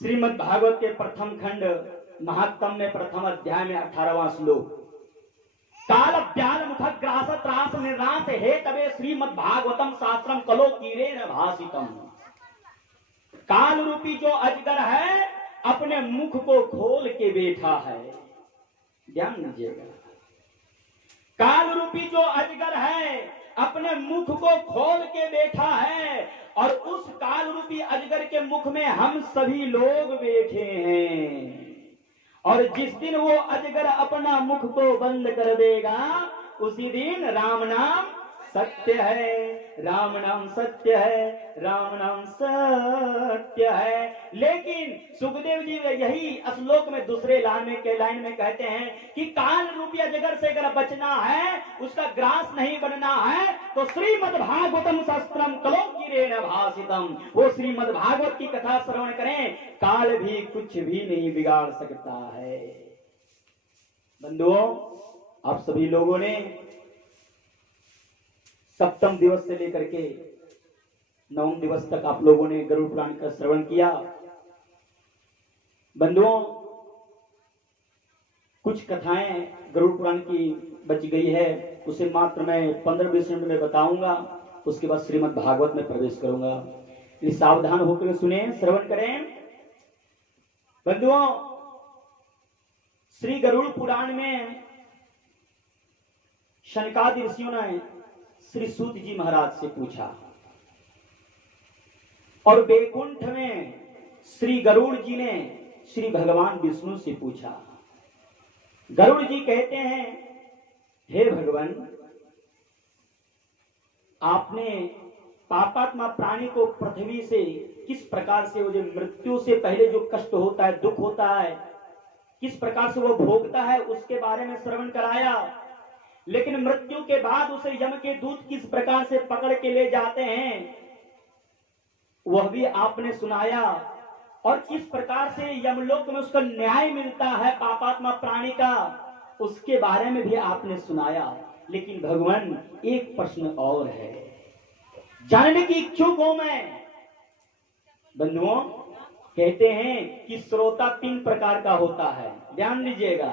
श्रीमद् भागवत के प्रथम खंड महात्म में प्रथम अध्याय में 18वां श्लोक। काल व्याल मुख ग्रास त्रास निरास हे तबे श्रीमद् भागवतम शास्त्रम कलो कीरेण भासितम। काल रूपी जो अजगर है अपने मुख को खोल के बैठा है। ध्यान दीजिएगा, काल रूपी जो अजगर है अपने मुख को खोल के बैठा है और उस काल रूपी अजगर के मुख में हम सभी लोग बैठे हैं। और जिस दिन वो अजगर अपना मुख को बंद कर देगा उसी दिन राम नाम सत्य है, राम नाम सत्य है, राम नाम सत्य है। लेकिन सुखदेव जी यही श्लोक में दूसरे लाइन में कहते हैं कि काल रूपी अजगर से अगर बचना है, उसका ग्रास नहीं बनना है, तो श्रीमद् भागवतम शास्त्रम कलो कीरेण भासितम। वो श्रीमद् भागवत की कथा श्रवण करें, काल भी कुछ भी नहीं बिगाड़ सकता है। बंधुओं, आप सभी लोगों ने सप्तम दिवस से लेकर के नवम दिवस तक आप लोगों ने गरुड़ पुराण का श्रवण किया। बंधुओं, कुछ कथाएं गरुड़ पुराण की बच गई है, उसे मात्र मैं 15-20 मिनट में बताऊंगा। उसके बाद श्रीमद् भागवत में प्रवेश करूंगा, इसलिए सावधान होकर सुने, श्रवण करें। बंधुओं, श्री गरुड़ पुराण में शनकादि ऋषियों ने श्री सूत जी महाराज से पूछा और बैकुंठ में श्री गरुड़ जी ने श्री भगवान विष्णु से पूछा। गरुड़ जी कहते हैं, हे भगवान, आपने पापात्मा प्राणी को पृथ्वी से किस प्रकार से, वो जो मृत्यु से पहले जो कष्ट होता है, दुख होता है, किस प्रकार से वो भोगता है, उसके बारे में श्रवण कराया। लेकिन मृत्यु के बाद उसे यम के दूत किस प्रकार से पकड़ के ले जाते हैं वह भी आपने सुनाया। और किस प्रकार से यमलोक में उसका न्याय मिलता है पापात्मा प्राणी का, उसके बारे में भी आपने सुनाया। लेकिन भगवान, एक प्रश्न और है, जानने की इच्छुक हूं मैं। बंधुओं, कहते हैं कि श्रोता 3 प्रकार का होता है। ध्यान दीजिएगा,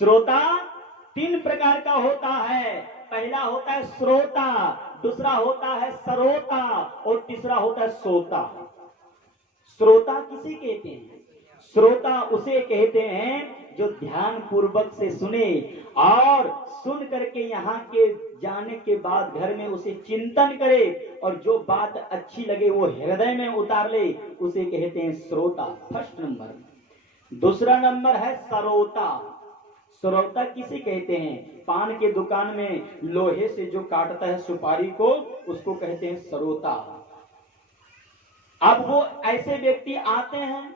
श्रोता 3 प्रकार का होता है। पहला होता है श्रोता, दूसरा होता है सरोता और तीसरा होता है सोता। श्रोता किसे कहते हैं? श्रोता उसे कहते हैं जो ध्यान पूर्वक से सुने और सुन करके यहाँ के जाने के बाद घर में उसे चिंतन करे और जो बात अच्छी लगे वो हृदय में उतार ले, उसे कहते हैं श्रोता, फर्स्ट नंबर। दूसरा नंबर है सरोता। श्रोता किसे कहते हैं? पान के दुकान में लोहे से जो काटता है सुपारी को, उसको कहते हैं सरोता। अब वो ऐसे व्यक्ति आते हैं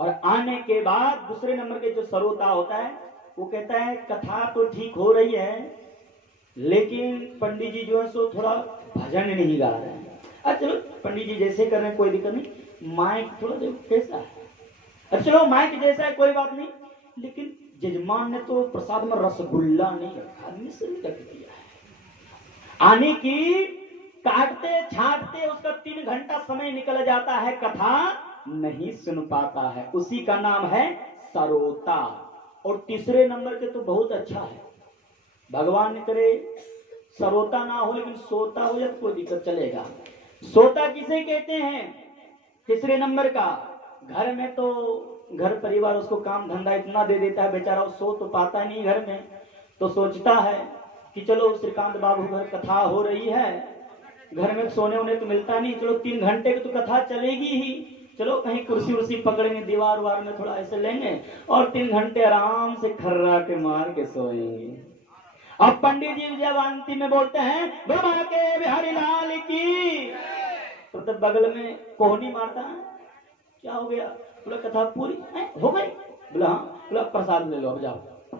और आने के बाद दूसरे नंबर के जो सरोता होता है वो कहता है कथा तो ठीक हो रही है, लेकिन पंडित जी जो है सो थोड़ा भजन नहीं गा रहे हैं। अच्छा चलो, पंडित जी जैसे कर रहे हैं कोई दिक्कत नहीं, माइक थोड़ा देखो कैसा है, अच्छा चलो माइक जैसा है कोई बात नहीं, लेकिन जजमान ने तो प्रसाद में रसगुल्ला नहीं रखा, मिश्री रख दिया है। आने की काटते छाटते उसका 3 घंटा समय निकल जाता है, कथा नहीं सुन पाता है, उसी का नाम है सरोता। और तीसरे नंबर के तो बहुत अच्छा है, भगवान ने करे सरोता ना हो लेकिन सोता हो जाए कोई दिक्कत चलेगा। सोता किसे कहते हैं? तीसरे नंबर का, घर में तो घर परिवार उसको काम धंधा इतना दे देता है, बेचारा सो तो पाता नहीं घर में, तो सोचता है कि चलो श्रीकांत बाबू घर कथा हो रही है, घर में सोने उन्हें तो मिलता नहीं, चलो 3 घंटे की तो कथा चलेगी ही, चलो कहीं कुर्सी उर्सी पकड़ेंगे, दीवार वार में थोड़ा ऐसे लेंगे और 3 घंटे आराम से खर्रा के मार के सोएंगे। अब पंडित जी जब अंतिम में बोलते हैं ब्रह्मा के बिहारी लाल की, तो बगल में कोहनी मारता है, क्या हो गया? बोला कथा पूरी हो गई। बोला हाँ। बोला प्रसाद ले लो अब जाओ।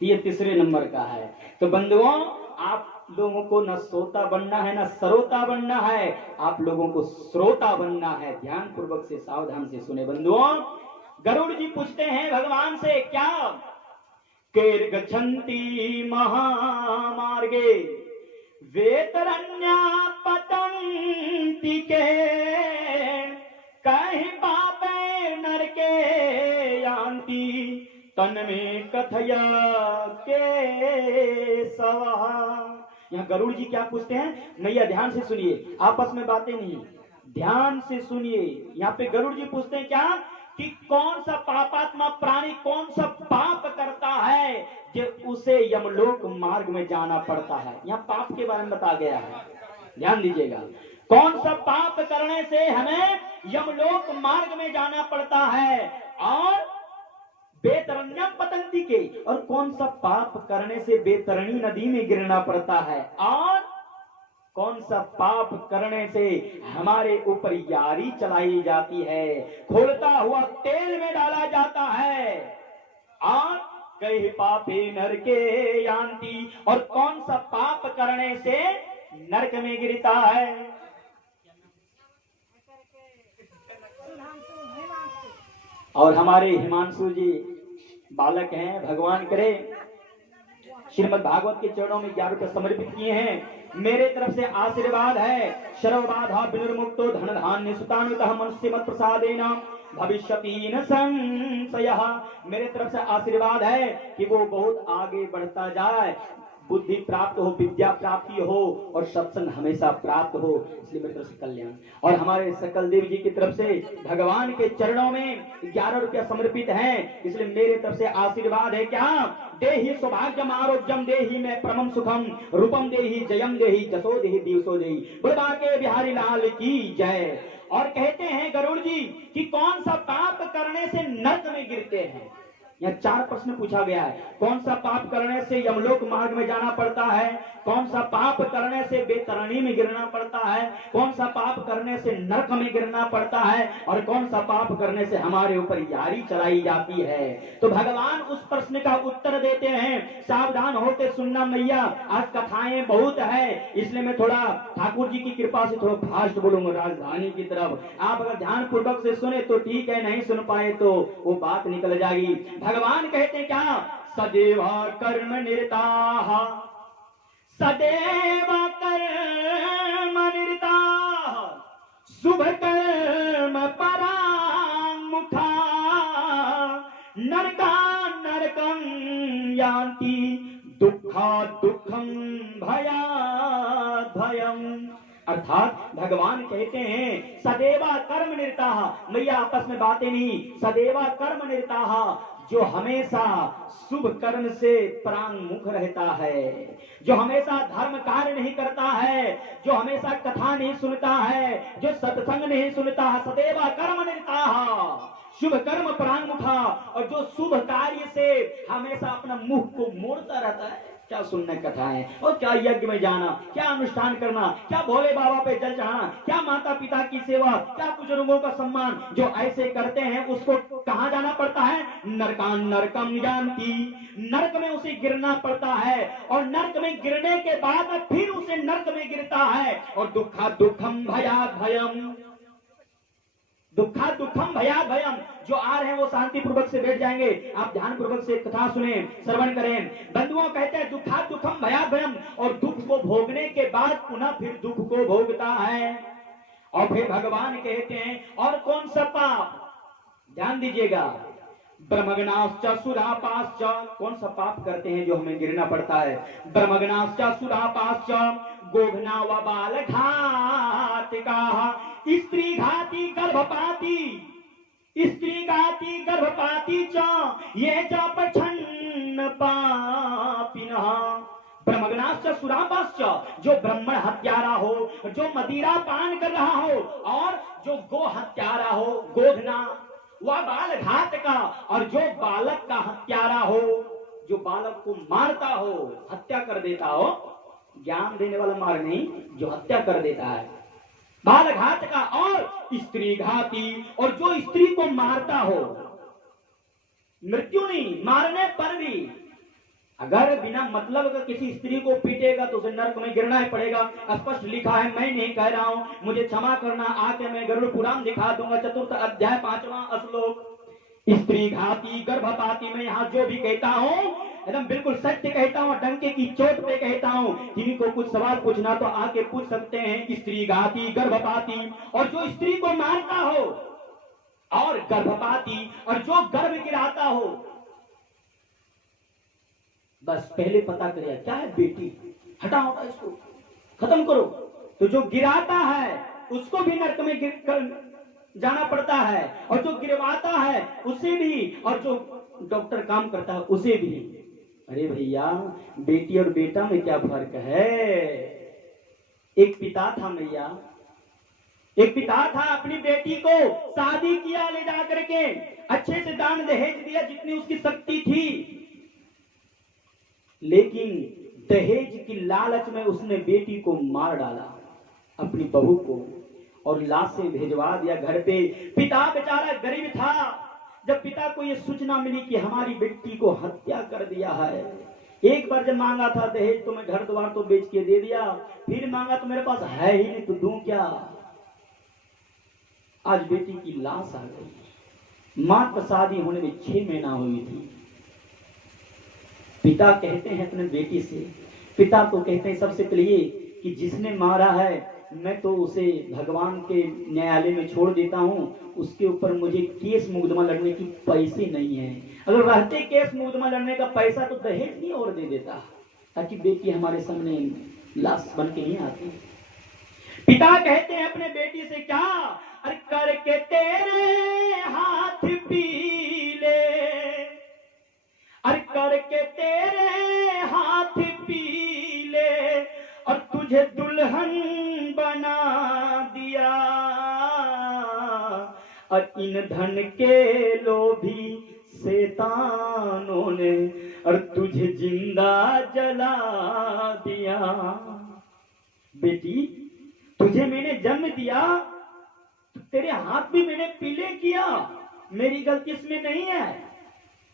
ये तीसरे नंबर का है। तो बंधुओं, आप लोगों को न सोता बनना है न सरोता बनना है, आप लोगों को श्रोता बनना है। ध्यान पूर्वक से सावधान से सुने बंधुओं। गरुड़ जी पूछते हैं भगवान से, क्या केर गच्छन्ति महामार्गे वेतरण्या पतन्ति के कहीं पापे तन में कथया के सवा। यहाँ गरुड़ जी क्या पूछते हैं, नैया ध्यान से सुनिए, आपस में बातें नहीं, ध्यान से सुनिए। यहाँ पे गरुड़ जी पूछते हैं क्या, कि कौन सा पापात्मा प्राणी कौन सा पाप करता है जो उसे यमलोक मार्ग में जाना पड़ता है। यहाँ पाप के बारे में बता गया है, ध्यान दीजिएगा। कौन सा पाप करने से हमें यमलोक मार्ग में जाना पड़ता है, और बेतरण्यम पतंती के, और कौन सा पाप करने से बेतरणी नदी में गिरना पड़ता है, और कौन सा पाप करने से हमारे ऊपर यारी चलाई जाती है, खोलता हुआ तेल में डाला जाता है, और कई पापे नरके यान्ति, और कौन सा पाप करने से नरक में गिरता है। और हमारे हिमांशु जी बालक हैं, भगवान करे श्रीमद् भागवत के चरणों में 11 रुपये समर्पित किए हैं। मेरे तरफ से आशीर्वाद है, सर्वबाधा विनिर्मुक्तो धन धान्य सुतानुतः मनुष्य मत प्रसादेन भविष्यति न संशयः। मेरे तरफ से आशीर्वाद है कि वो बहुत आगे बढ़ता जाए, बुद्धि प्राप्त हो, विद्या प्राप्ति हो, और सत्संग हमेशा प्राप्त हो, इसलिए मेरी तरफ से कल्याण। और हमारे सकल देव जी की तरफ से भगवान के चरणों में 11 रुपया समर्पित हैं, इसलिए मेरे तरफ से आशीर्वाद है क्या, देहि सौभाग्यम आरोग्यम देहि में परमम सुखम रूपम देहि जयम देहि जसो देहि दिवसो देहि। बुढ़वा के बिहारी लाल की जय। और कहते हैं गरुड़ जी कि कौन सा पाप करने से नरक में गिरते हैं। यह 4 प्रश्न पूछा गया है। कौन सा पाप करने से यमलोक मार्ग में जाना पड़ता है, कौन सा पाप करने से बेतरणी में गिरना पड़ता है, कौन सा पाप करने से नरक में गिरना पड़ता है, और कौन सा पाप करने से हमारे ऊपर यारी चलाई जाती है। तो भगवान उस प्रश्न का उत्तर देते हैं। सावधान होकर सुनना मैया, आज कथाएं बहुत है, इसलिए मैं थोड़ा ठाकुर जी की कृपा से थोड़ा फास्ट बोलूंगा राजधानी की तरफ। आप अगर ध्यान पूर्वक से सुने तो ठीक है, नहीं सुन पाए तो वो बात निकल जाएगी। भगवान कहते क्या, सदैव कर्म निरताः, सदैव कर्म निरताः, शुभ कर्म परामुखा, नरका नरकं यान्ति, दुःखा दुःखं भयात् भयम्। अर्थात भगवान कहते हैं सदैवा कर्म निरताः, मैया आपस में बातें नहीं, सदैवा कर्म निरताः, जो हमेशा शुभ कर्म से परांगमुख रहता है, जो हमेशा धर्म कार्य नहीं करता है, जो हमेशा कथा नहीं सुनता है, जो सत्संग नहीं सुनता है, सदैवा कर्म निरताः, शुभ कर्म परांगमुखा, और जो शुभ कार्य से हमेशा अपना मुख को मोड़ता रहता है। क्या सुनने कथाएं, और क्या यज्ञ में जाना, क्या अनुष्ठान करना, क्या भोले बाबा पे जल चढ़ाना, क्या माता पिता की सेवा, क्या बुजुर्गों का सम्मान, जो ऐसे करते हैं उसको कहाँ जाना पड़ता है, नरकान नरकम यान्ति, नरक में उसे गिरना पड़ता है, और नरक में गिरने के बाद फिर उसे नरक में गिरता है। और दुखा दुखम भयात् भयम, दुखा दुखम भयात् भयम, जो आ रहे हैं वो शांति पूर्वक से बैठ जाएंगे, आप ध्यान पूर्वक से कथा सुने, श्रवण करें। बंधुओं कहते हैं दुखा दुखम भयात् भयम, और दुख को भोगने के बाद पुनः फिर दुख को भोगता है। और फिर भगवान कहते हैं और कौन सा पाप, ध्यान दीजिएगा, ब्रह्मग्नाश्च सुरापाश्च, कौन सा पाप करते हैं जो हमें गिरना पड़ता है, ब्रह्मग्नाश्च सुरापाश्च, गोघना व बाल घातिका, स्त्री घाती गर्भपाती, स्त्री घाती गर्भपाती च ये च पठन् पापिनः, ब्रह्मग्नाश्च सुरापाश्च, जो ब्राह्मण हत्यारा हो, जो मदिरा पान कर रहा हो, और जो गो हत्यारा हो, गोघना, वह बाल घात का, और जो बालक का हत्यारा हो, जो बालक को मारता हो, हत्या कर देता हो, ज्ञान देने वाला मार नहीं, जो हत्या कर देता है, बाल घात का, और स्त्री घाती, और जो स्त्री को मारता हो, मृत्यु नहीं, मारने पर भी अगर बिना मतलब का किसी स्त्री को पीटेगा तो उसे नरक में गिरना ही पड़ेगा। स्पष्ट लिखा है, मैं नहीं कह रहा हूं, मुझे क्षमा करना, आके मैं गरुड़ पुराण दिखा दूंगा, 4th अध्याय 5वां श्लोक। स्त्री घाती गर्भपाती, मैं यहाँ जो भी कहता हूँ एकदम बिल्कुल सत्य कहता हूँ, डंके की चोट पे कहता हूँ। किन्हीं को कुछ सवाल पूछना तो आके पूछ सकते हैं। स्त्री घाती गर्भपाती, और जो स्त्री को मारता हो, और गर्भपाती, और जो गर्भ गिराता हो, बस पहले पता करिए क्या है बेटी, हटाओ हटाओ इसको, खत्म करो। तो जो गिराता है उसको भी नरक में गिर कर जाना पड़ता है, और जो गिरवाता है उसे भी, और जो डॉक्टर काम करता है उसे भी। अरे भैया, बेटी और बेटा में क्या फर्क है? एक पिता था भैया, एक पिता था, अपनी बेटी को शादी किया ले जा करके, अच्छे से दान दहेज दिया जितनी उसकी शक्ति थी, लेकिन दहेज की लालच में उसने बेटी को मार डाला, अपनी बहू को, और लाशें भिजवा दिया घर पे। पिता बेचारा गरीब था, जब पिता को यह सूचना मिली कि हमारी बेटी को हत्या कर दिया है, एक बार जब मांगा था दहेज तो मैं घर द्वार तो बेच के दे दिया, फिर मांगा तो मेरे पास है ही नहीं तो दूं क्या। आज बेटी की लाश आ गई, मात्र शादी होने में 6 महीना हुई थी। पिता कहते हैं अपने बेटी से, पिता तो कहते हैं सबसे पहले ये कि जिसने मारा है मैं तो उसे भगवान के न्यायालय में छोड़ देता हूं, उसके ऊपर मुझे केस मुकदमा लड़ने की पैसे नहीं है। अगर रहते केस मुकदमा लड़ने का पैसा तो दहेज नहीं और दे देता, ताकि बेटी हमारे सामने लाश बन के नहीं आती। पिता कहते हैं अपने बेटी से क्या, अरे करके तेरे हाथ पीले, अरे करके तेरे हाथ पीले, और तुझे दुल्हन बना दिया, और इन धन के लोभी शैतानों ने और तुझे जिंदा जला दिया। बेटी, तुझे मैंने जन्म दिया तो तेरे हाथ भी मैंने पीले किया, मेरी गलती इसमें नहीं है,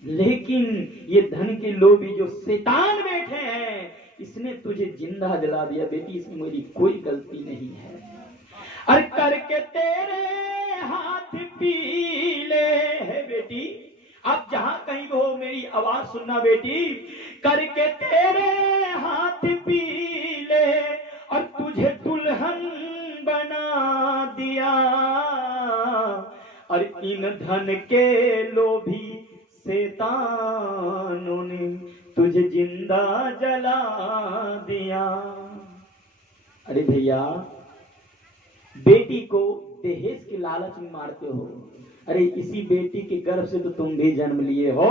लेकिन ये धन के लोभी जो शैतान बैठे हैं इसने तुझे जिंदा जला दिया। बेटी, इसमें मेरी कोई गलती नहीं है। अरे करके तेरे हाथ पीले है बेटी, आप जहां कहीं हो मेरी आवाज सुनना बेटी, करके तेरे हाथ पीले और तुझे दुल्हन बना दिया, और इन धन के लोभी शैतानों ने तुझे जिंदा जला दिया। अरे भैया, बेटी को दहेज के लालच में मारते हो। अरे इसी बेटी के गर्भ से तो तुम भी जन्म लिए हो,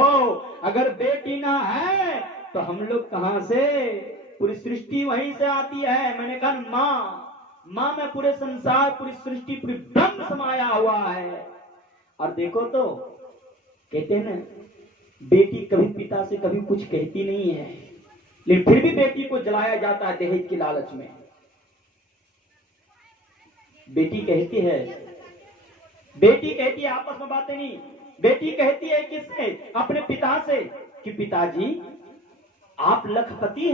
अगर बेटी ना है तो हम लोग कहां से? पूरी सृष्टि वहीं से आती है। मैंने कहा माँ में पूरे संसार, पूरी सृष्टि, पूरी ब्रह्म समाया हुआ है। और देखो तो कहते हैं ना, बेटी कभी पिता से कभी कुछ कहती नहीं है, लेकिन फिर भी बेटी को जलाया जाता है दहेज की लालच में। बेटी कहती है आपस में बातें नहीं, बेटी कहती है किससे? अपने पिता से कि पिताजी आप लखपति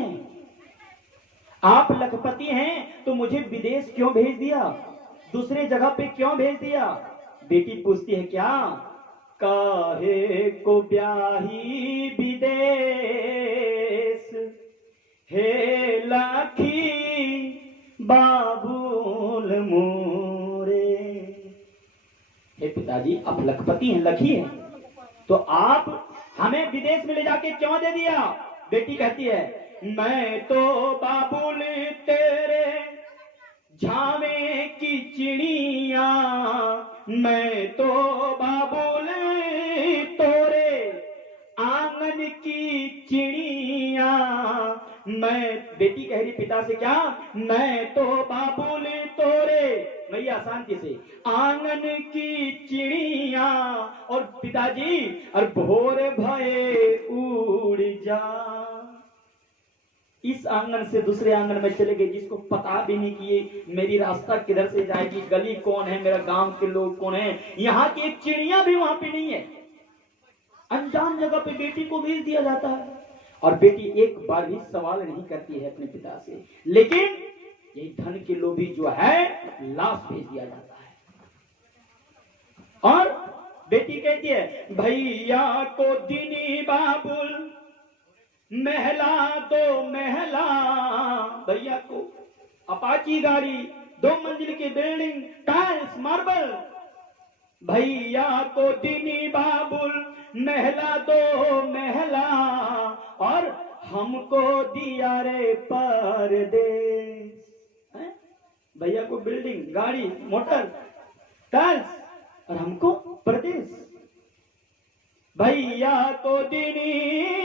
हैं, तो मुझे विदेश क्यों भेज दिया, दूसरे जगह पे क्यों भेज दिया? बेटी पूछती है क्या, काहे को ब्याही विदेश, हे लाखी बाबुल मोरे। हे पिताजी, आप लखपति हैं, लखी हैं, तो आप हमें विदेश में ले जाके क्यों दे दिया? बेटी कहती है, मैं तो बाबुल तेरे झावे की चिड़िया, मैं तो बाबुल तोरे आंगन की चिड़िया। मैं, बेटी कह रही पिता से क्या, मैं तो बाबुल तोरे, भैया शांति से, आंगन की चिड़िया, और पिताजी और भोर भये उड़ जा। इस आंगन से दूसरे आंगन में चले गए, जिसको पता भी नहीं कि मेरी रास्ता किधर से जाएगी, गली कौन है, मेरा गांव के लोग कौन है, यहाँ की एक चिड़िया भी वहां पे नहीं है। अनजान जगह पे बेटी को भेज दिया जाता है, और बेटी एक बार भी सवाल नहीं करती है अपने पिता से, लेकिन ये धन के लोभी जो है लाश भेज दिया जाता है। और बेटी कहती है, भैया को दिनी बाबुल महला दो महला, भैया को अपाची गाड़ी, 2 मंजिल की बिल्डिंग, टाइल्स मार्बल, भैया को दिनी बाबुल महला दो महला, और हमको दिया रे परदेश। हैं? भैया को बिल्डिंग, गाड़ी, मोटर, टाइल्स, और हमको परदेश। भैया को दीनी